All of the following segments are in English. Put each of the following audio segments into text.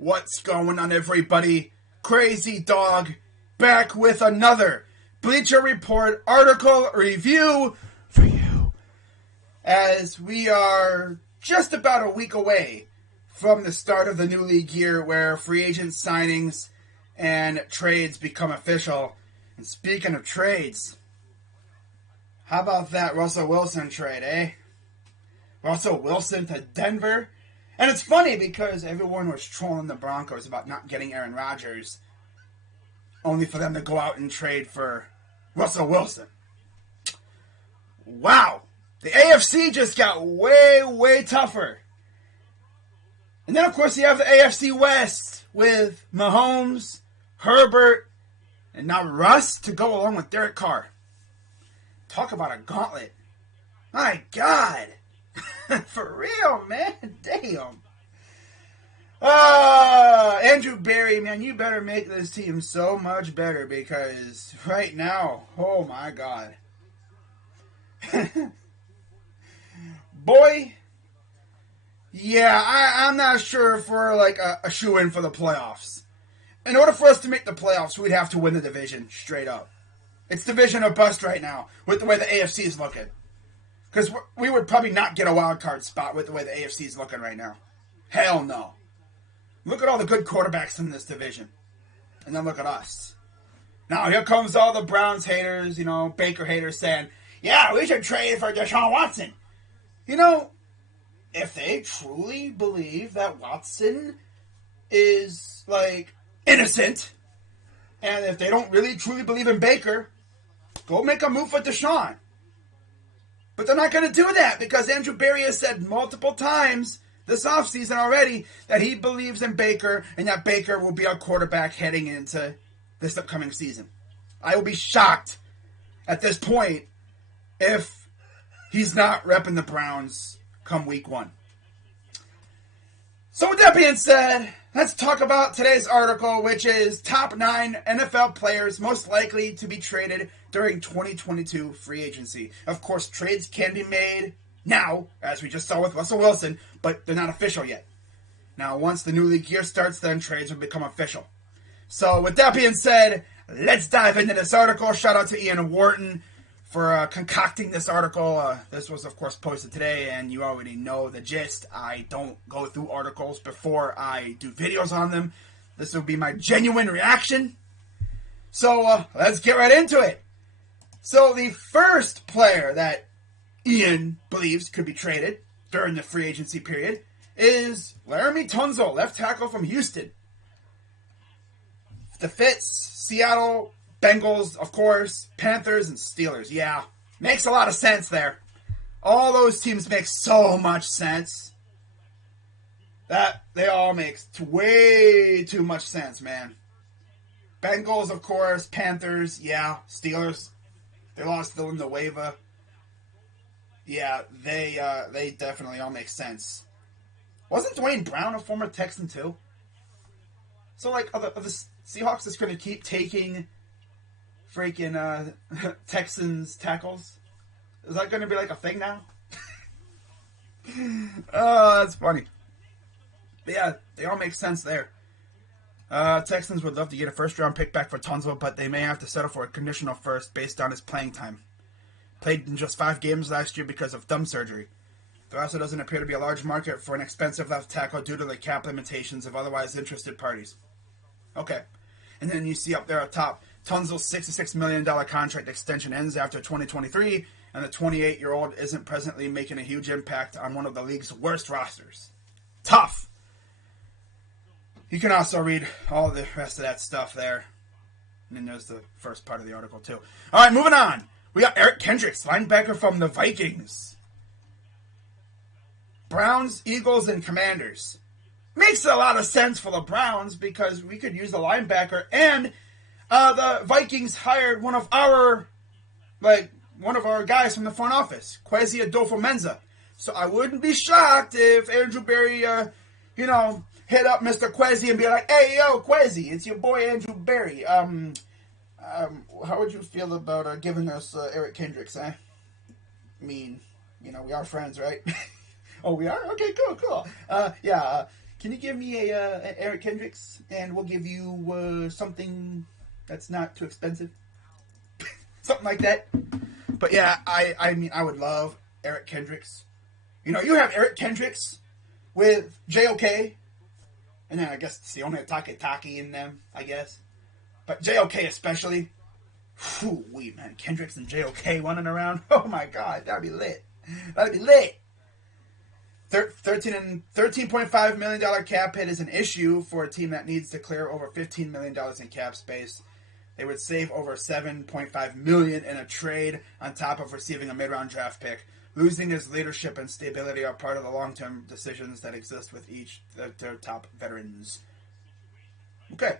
What's going on, everybody? Crazy Dog back with another Bleacher Report article review for you, as we are just about a week away from the start of the new league year, where free agent signings and trades become official. And speaking of trades, how about that Russell Wilson trade, eh? Russell Wilson to Denver. And it's funny because everyone was trolling the Broncos about not getting Aaron Rodgers, only for them to go out and trade for Russell Wilson. Wow. The AFC just got way, way tougher. And then, of course, you have the AFC West with Mahomes, Herbert, and now Russ to go along with Derek Carr. Talk about a gauntlet. My God. For real, man. Damn. Andrew Berry, man, you better make this team so much better, because right now, oh my God. Boy, yeah, I'm not sure if we're like a shoo-in for the playoffs. In order for us to make the playoffs, we'd have to win the division straight up. It's division or bust right now with the way the AFC is looking. Because we would probably not get a wild card spot with the way the AFC is looking right now. Hell no. Look at all the good quarterbacks in this division. And then look at us. Now here comes all the Browns haters, Baker haters saying, yeah, we should trade for Deshaun Watson. If they truly believe that Watson is, innocent, and if they don't really truly believe in Baker, go make a move for Deshaun. But they're not going to do that, because Andrew Berry has said multiple times this offseason already that he believes in Baker and that Baker will be our quarterback heading into this upcoming season. I will be shocked at this point if he's not repping the Browns come week 1. So with that being said, let's talk about today's article, which is top 9 NFL players most likely to be traded during 2022 free agency. Of course, trades can be made now, as we just saw with Russell Wilson, but they're not official yet. Now, once the new league year starts, then trades will become official. So with that being said, let's dive into this article. Shout out to Ian Wharton for concocting this article. This was, of course, posted today, and you already know the gist. I don't go through articles before I do videos on them. This will be my genuine reaction. So let's get right into it. So the first player that Ian believes could be traded during the free agency period is Laremy Tunsil, left tackle from Houston. The fits, Seattle, Bengals, of course, Panthers, and Steelers. Yeah, makes a lot of sense there. All those teams make so much sense. That they all make way too much sense, man. Bengals, of course, Panthers, yeah, Steelers. They lost Villanueva. Yeah, they definitely all make sense. Wasn't Dwayne Brown a former Texan too? So, are the Seahawks just going to keep taking freaking Texans tackles? Is that going to be a thing now? Oh, that's funny. But yeah, they all make sense there. Texans would love to get a first-round pick back for Tunsil, but they may have to settle for a conditional first based on his playing time. Played in just 5 games last year because of thumb surgery. There also doesn't appear to be a large market for an expensive left tackle due to the cap limitations of otherwise interested parties. Okay. And then you see up there at top, Tunsil's $66 million contract extension ends after 2023, and the 28-year-old isn't presently making a huge impact on one of the league's worst rosters. Tough. You can also read all the rest of that stuff there. And then there's the first part of the article, too. All right, moving on. We got Eric Kendricks, linebacker from the Vikings. Browns, Eagles, and Commanders. Makes a lot of sense for the Browns because we could use a linebacker. And the Vikings hired one of our guys from the front office, Kwesi Adolfo-Mensah. So I wouldn't be shocked if Andrew Berry, hit up Mr. Kwesi and be like, hey, yo, Kwesi, it's your boy Andrew Berry. How would you feel about giving us Eric Kendricks, eh? We are friends, right? Oh, we are? Okay, cool. Can you give me a Eric Kendricks, and we'll give you something that's not too expensive, something like that. But yeah, I mean, I would love Eric Kendricks. You know, you have Eric Kendricks with JOK, and then I guess Sione Takitaki in them, I guess. But JOK especially. Whew, man, Kendricks and JOK running around. Oh my God, that'd be lit. That'd be lit. $13.5 million cap hit is an issue for a team that needs to clear over $15 million in cap space. They would save over $7.5 million in a trade on top of receiving a mid-round draft pick. Losing his leadership and stability are part of the long-term decisions that exist with each of their top veterans. Okay.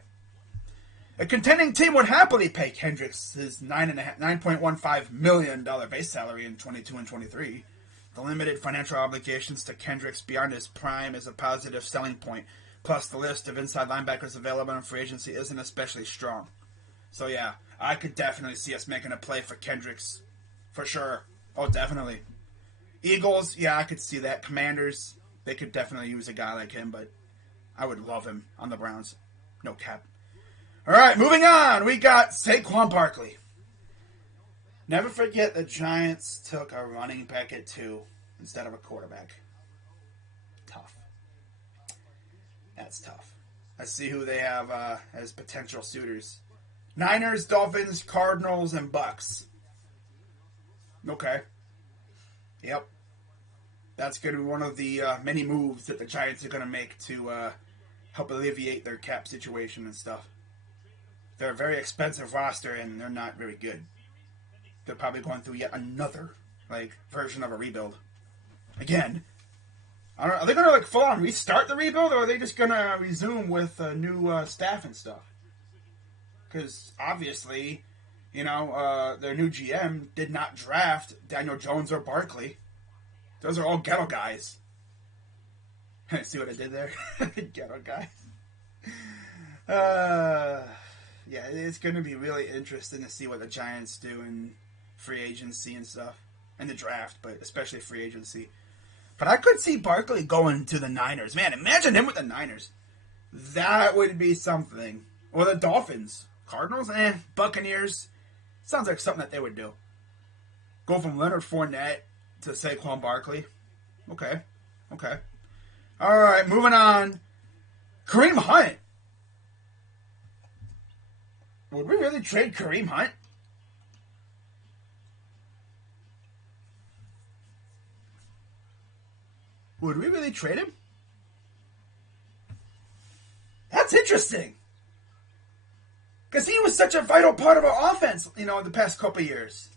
A contending team would happily pay Kendricks his $9.15 million base salary in 22 and 23. The limited financial obligations to Kendricks beyond his prime is a positive selling point. Plus, the list of inside linebackers available in free agency isn't especially strong. So yeah, I could definitely see us making a play for Kendricks. For sure. Oh, definitely. Eagles, yeah, I could see that. Commanders, they could definitely use a guy like him, but I would love him on the Browns. No cap. All right, moving on. We got Saquon Barkley. Never forget the Giants took a running back at 2 instead of a quarterback. Tough. That's tough. Let's see who they have as potential suitors. Niners, Dolphins, Cardinals, and Bucks. Okay. Yep. That's going to be one of the many moves that the Giants are going to make to help alleviate their cap situation and stuff. They're a very expensive roster, and they're not very good. They're probably going through yet another version of a rebuild. Again, I don't know, are they going to full on restart the rebuild, or are they just going to resume with new staff and stuff? Because obviously, you know, their new GM did not draft Daniel Jones or Barkley. Those are all ghetto guys. See what I did there? Ghetto guys. Yeah, it's going to be really interesting to see what the Giants do in free agency and stuff. And the draft, but especially free agency. But I could see Barkley going to the Niners. Man, imagine him with the Niners. That would be something. Or the Dolphins. Cardinals? Buccaneers. Sounds like something that they would do. Go from Leonard Fournette to Saquon Barkley. Okay. All right, moving on. Kareem Hunt. Would we really trade Kareem Hunt? Would we really trade him? That's interesting. Because he was such a vital part of our offense, you know, the past couple of years.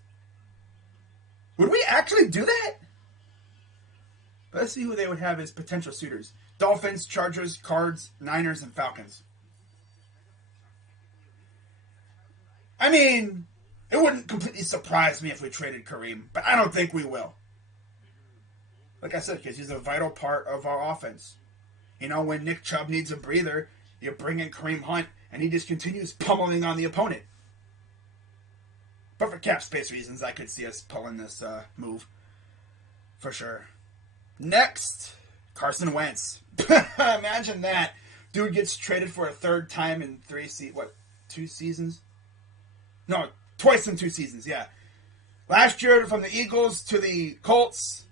Would we actually do that? Let's see who they would have as potential suitors. Dolphins, Chargers, Cards, Niners, and Falcons. I mean, it wouldn't completely surprise me if we traded Kareem, but I don't think we will. Like I said, because he's a vital part of our offense. You know, when Nick Chubb needs a breather, you bring in Kareem Hunt, and he just continues pummeling on the opponent. But for cap space reasons, I could see us pulling this move. For sure. Next, Carson Wentz. Imagine that. Dude gets traded for a third time in 2 seasons? No, twice in 2 seasons, yeah. Last year from the Eagles to the Colts.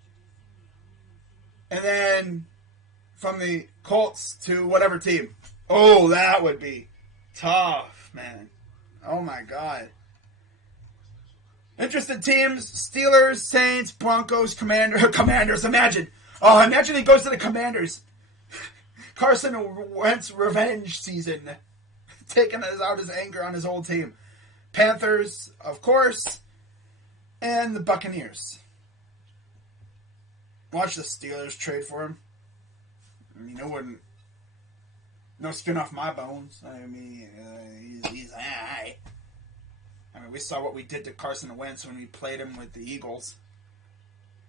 And then from the Colts to whatever team. Oh, that would be tough, man. Oh, my God. Interested teams, Steelers, Saints, Broncos, Commanders. Imagine he goes to the Commanders. Carson Wentz revenge season. Taking out his anger on his old team. Panthers, of course. And the Buccaneers. Watch the Steelers trade for him. I mean, it wouldn't. No skin off my bones. I mean, he's alright. I mean, we saw what we did to Carson Wentz when we played him with the Eagles.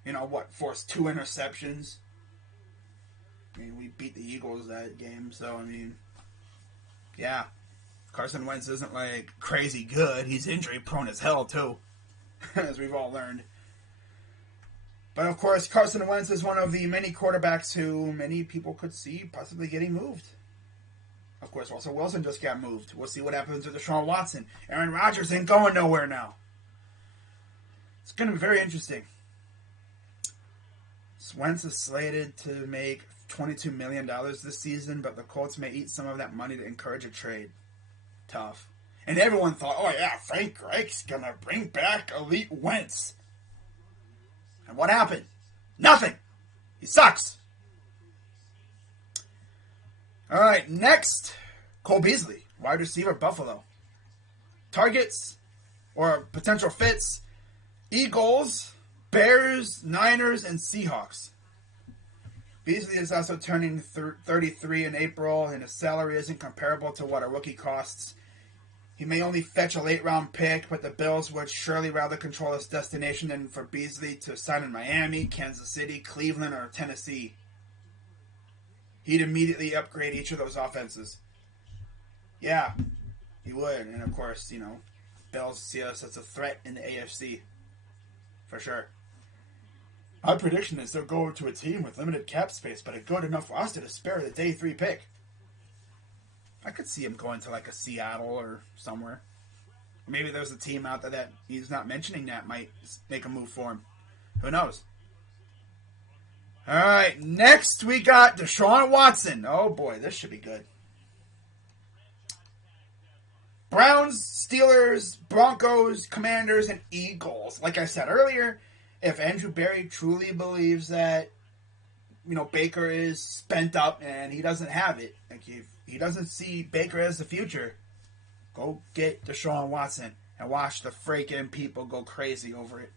You know, forced 2 interceptions. I mean, we beat the Eagles that game, so, I mean, yeah. Carson Wentz isn't, crazy good. He's injury-prone as hell, too, as we've all learned. But of course, Carson Wentz is one of the many quarterbacks who many people could see possibly getting moved. Of course, Russell Wilson just got moved. We'll see what happens with Deshaun Watson. Aaron Rodgers ain't going nowhere now. It's going to be very interesting. Wentz is slated to make $22 million this season, but the Colts may eat some of that money to encourage a trade. Tough. And everyone thought, oh yeah, Frank Reich's going to bring back elite Wentz. And what happened? Nothing. He sucks. All right, next, Cole Beasley, wide receiver, Buffalo. Targets or potential fits, Eagles, Bears, Niners, and Seahawks. Beasley is also turning 33 in April, and his salary isn't comparable to what a rookie costs. He may only fetch a late-round pick, but the Bills would surely rather control his destination than for Beasley to sign in Miami, Kansas City, Cleveland, or Tennessee. He'd immediately upgrade each of those offenses. Yeah, he would. And of course, Bills see us as a threat in the AFC. For sure. My prediction is they'll go to a team with limited cap space, but a good enough roster to spare the day 3 pick. I could see him going to like a Seattle or somewhere. Maybe there's a team out there that he's not mentioning that might make a move for him. Who knows? All right, next we got Deshaun Watson. Oh boy, this should be good. Browns, Steelers, Broncos, Commanders, and Eagles. Like I said earlier, if Andrew Berry truly believes that, Baker is spent up and he doesn't have it, like if he doesn't see Baker as the future, go get Deshaun Watson and watch the freaking people go crazy over it.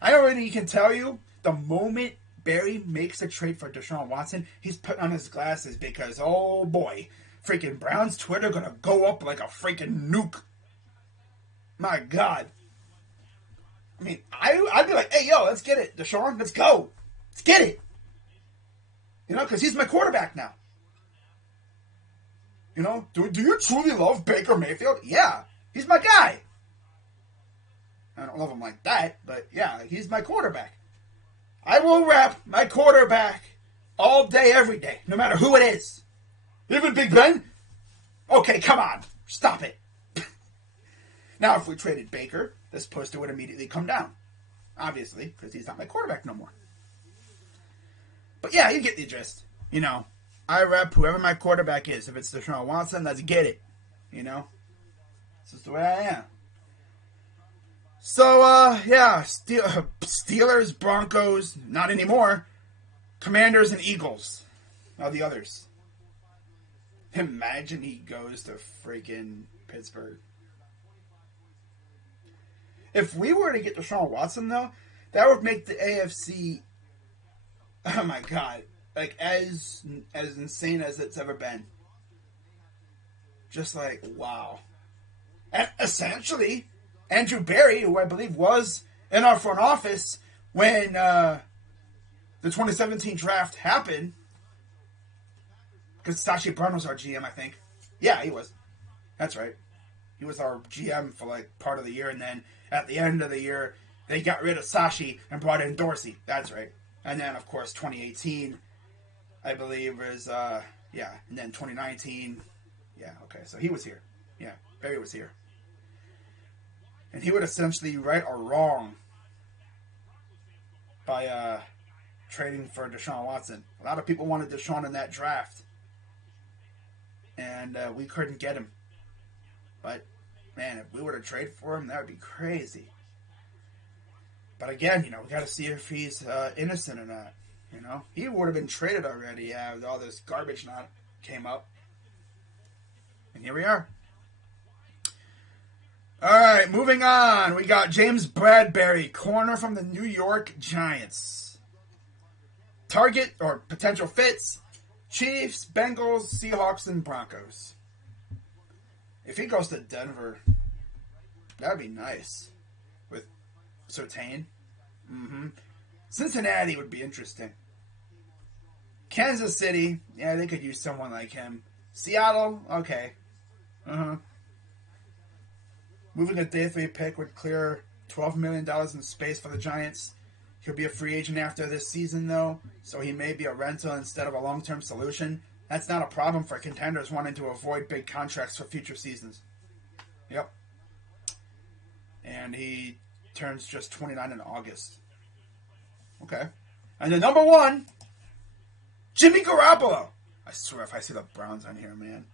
I already can tell you, the moment Barry makes a trade for Deshaun Watson, he's putting on his glasses because, oh boy, freaking Browns Twitter gonna go up like a freaking nuke. My God. I mean, I'd be like, hey, yo, let's get it. Deshaun, let's go. Let's get it. Because he's my quarterback now. Do you truly love Baker Mayfield? Yeah, he's my guy. I don't love him like that, but yeah, he's my quarterback. I will rep my quarterback all day, every day, no matter who it is. Even Big Ben? Okay, come on. Stop it. Now, if we traded Baker, this poster would immediately come down. Obviously, because he's not my quarterback no more. But yeah, you get the gist. I rep whoever my quarterback is. If it's Deshaun Watson, let's get it. This is the way I am. So, yeah, Steelers, Broncos, not anymore. Commanders and Eagles are the others. Imagine he goes to freaking Pittsburgh. If we were to get Deshaun Watson, though, that would make the AFC, oh my God, like as insane as it's ever been. Just like, wow. And essentially, Andrew Berry, who I believe was in our front office when the 2017 draft happened, because Sashi Brown was our GM, I think. Yeah, he was. That's right. He was our GM for like part of the year, and then at the end of the year, they got rid of Sashi and brought in Dorsey. That's right. And then, of course, 2018, I believe, was, and then 2019, yeah, okay, so he was here. Yeah, Berry was here. And he would essentially right or wrong by trading for Deshaun Watson. A lot of people wanted Deshaun in that draft. And we couldn't get him. But, man, if we were to trade for him, that would be crazy. But again, we got to see if he's innocent or not. He would have been traded already with all this garbage not came up. And here we are. All right, moving on. We got James Bradberry, corner from the New York Giants. Target or potential fits, Chiefs, Bengals, Seahawks, and Broncos. If he goes to Denver, that'd be nice. With Surtain. Cincinnati would be interesting. Kansas City, yeah, they could use someone like him. Seattle, okay. Moving a day 3 pick would clear $12 million in space for the Giants. He'll be a free agent after this season, though, so he may be a rental instead of a long-term solution. That's not a problem for contenders wanting to avoid big contracts for future seasons. Yep. And he turns just 29 in August. Okay. And the number one, Jimmy Garoppolo. I swear if I see the Browns on here, man.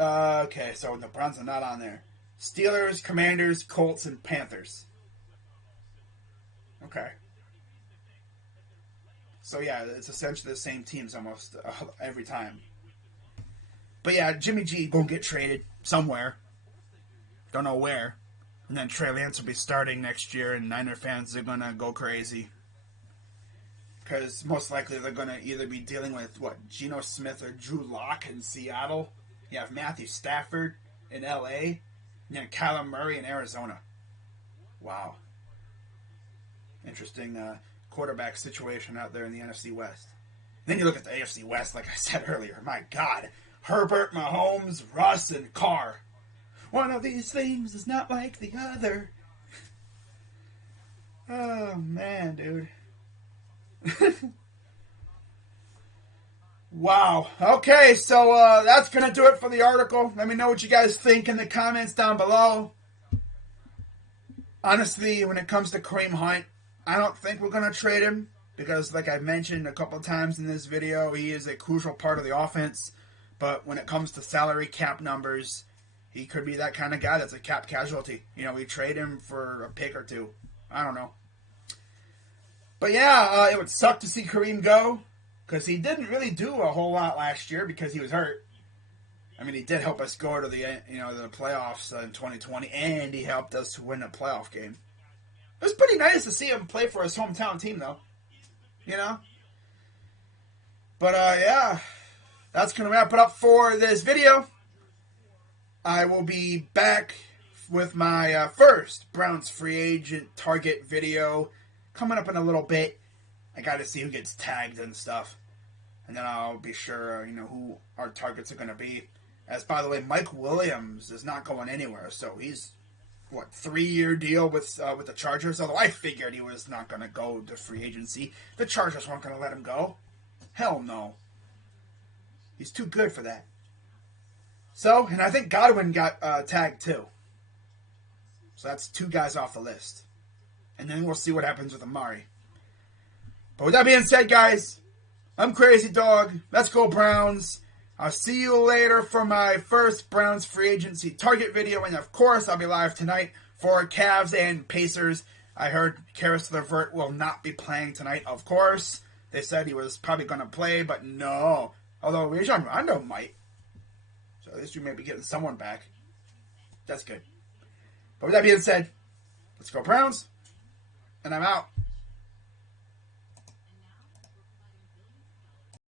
Okay, so the Browns are not on there. Steelers, Commanders, Colts, and Panthers. Okay. So yeah, it's essentially the same teams almost every time. But yeah, Jimmy G gonna get traded somewhere. Don't know where. And then Trey Lance will be starting next year, and Niner fans are gonna go crazy. Because most likely they're gonna either be dealing with Geno Smith or Drew Lock in Seattle. You have Matthew Stafford in LA. And then Kyler Murray in Arizona. Wow. Interesting quarterback situation out there in the NFC West. And then you look at the AFC West, like I said earlier. My God. Herbert, Mahomes, Russ, and Carr. One of these things is not like the other. Oh, man, dude. Wow. Okay, so that's going to do it for the article. Let me know what you guys think in the comments down below. Honestly, when it comes to Kareem Hunt, I don't think we're going to trade him because, like I mentioned a couple times in this video, he is a crucial part of the offense. But when it comes to salary cap numbers, he could be that kind of guy that's a cap casualty. You know, we trade him for a pick or two. I don't know. But yeah, it would suck to see Kareem go. Because he didn't really do a whole lot last year because he was hurt. I mean, he did help us go to the the playoffs in 2020, and he helped us win a playoff game. It was pretty nice to see him play for his hometown team, though. You know? But, yeah. That's going to wrap it up for this video. I will be back with my first Browns free agent target video coming up in a little bit. I got to see who gets tagged and stuff. And then I'll be sure, who our targets are going to be. As, by the way, Mike Williams is not going anywhere. So he's, 3-year deal with the Chargers? Although I figured he was not going to go to free agency. The Chargers weren't going to let him go. Hell no. He's too good for that. So, and I think Godwin got tagged too. So that's 2 guys off the list. And then we'll see what happens with Amari. But with that being said, guys, I'm Crazy Dog. Let's go Browns. I'll see you later for my first Browns free agency target video. And of course, I'll be live tonight for Cavs and Pacers. I heard Karis LeVert will not be playing tonight, of course. They said he was probably going to play, but no. Although Rajon Rondo might. So at least we may be getting someone back. That's good. But with that being said, let's go Browns. And I'm out.